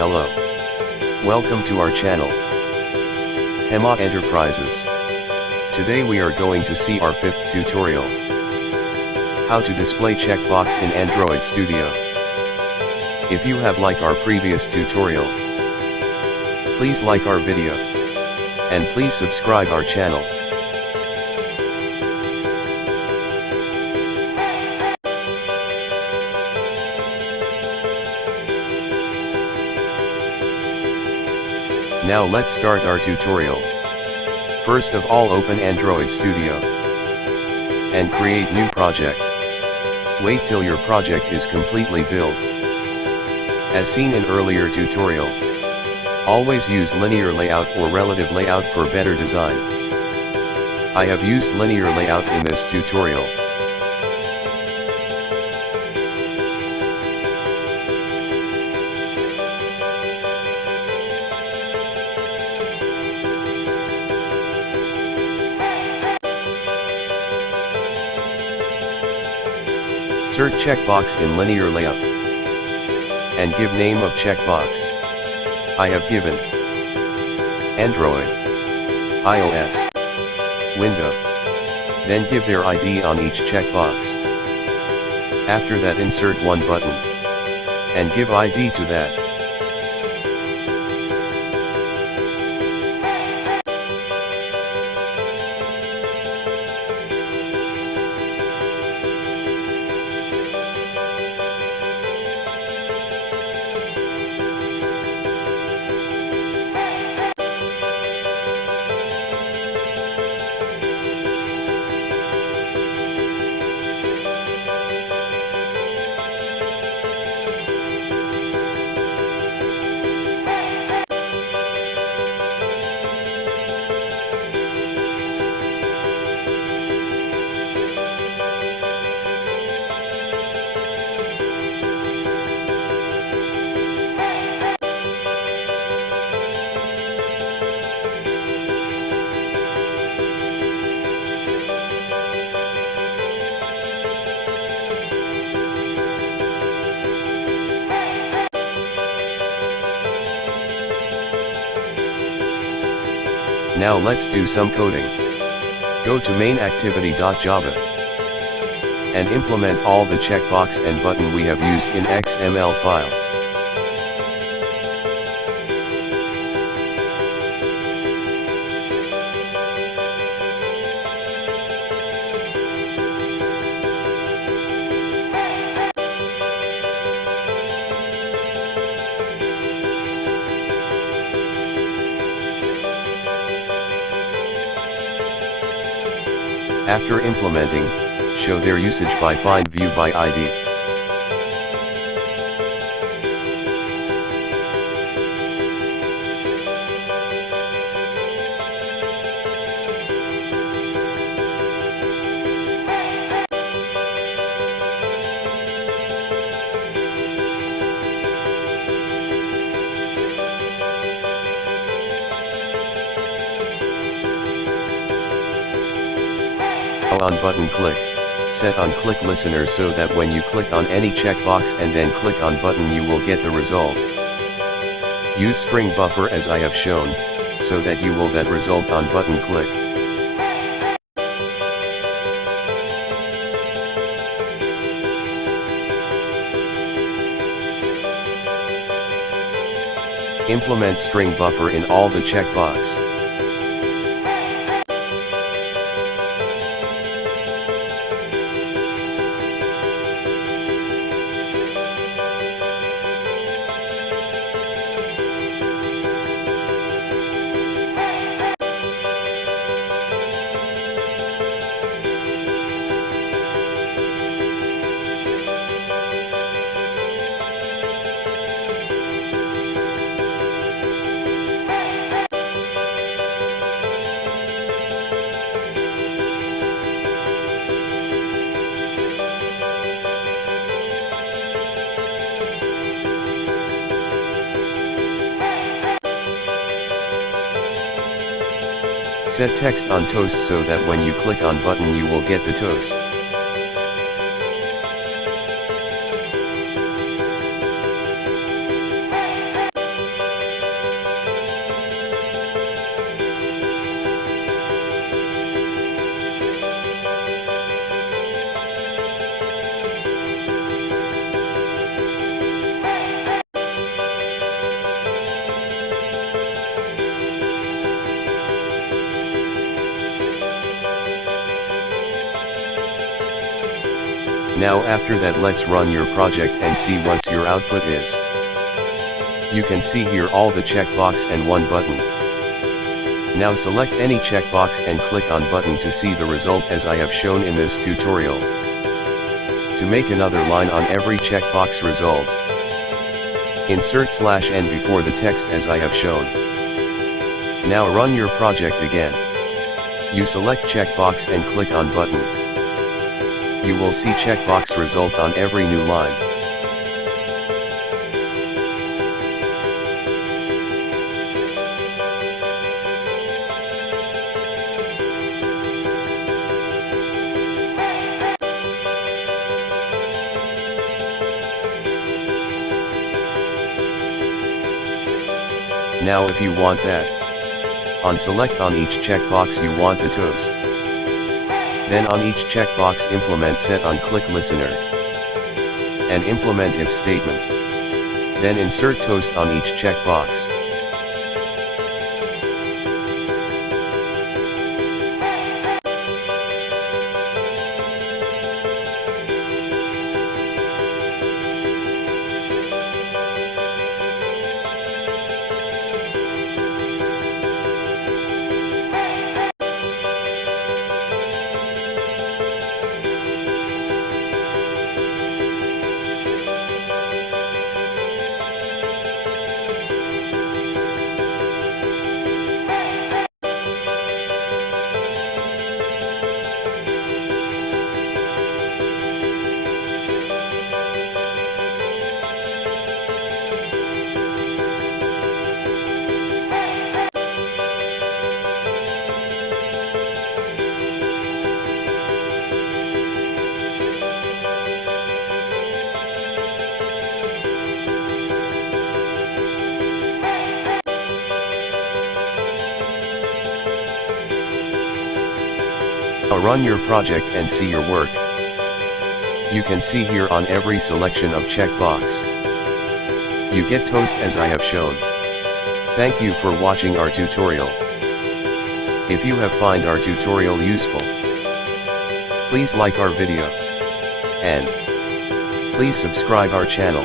Hello. Welcome to our channel, Hamara Enterprises. Today we are going to see our 5th tutorial. How to display checkbox in Android Studio. If you have liked our previous tutorial, please like our video. And please subscribe our channel. Now let's start our tutorial. First of all, open Android Studio and create new project. Wait till your project is completely built. As seen in earlier tutorial, always use linear layout or relative layout for better design. I have used linear layout in this tutorial. Insert checkbox in linear layout and give name of checkbox. I have given Android, iOS, Windows. Then give their ID on each checkbox. After that, insert one button and give ID to that. Now let's do some coding. Go to main-activity.java and implement all the checkbox and button we have used in XML file. After implementing, show their usage by find view by ID. On button click, set on click listener so that when you click on any checkbox and then click on button you will get the result. Use string buffer as I have shown, so that you will that result on button click. Implement string buffer in all the checkbox. Set text on toast so that when you click on button you will get the toast. Now after that, let's run your project and see what's your output is. You can see here all the checkbox and one button. Now select any checkbox and click on button to see the result as I have shown in this tutorial. To make another line on every checkbox result, insert /n before the text as I have shown. Now run your project again. You select checkbox and click on button. You will see checkbox result on every new line. Now if you want that, select on each checkbox you want the toast. Then on each checkbox implement set on click listener. And implement if statement. Then insert toast on each checkbox. Run your project and see your work. You can see here on every selection of checkbox. You get toast as I have shown. Thank you for watching our tutorial. If you have find our tutorial useful, please like our video. And please subscribe our channel.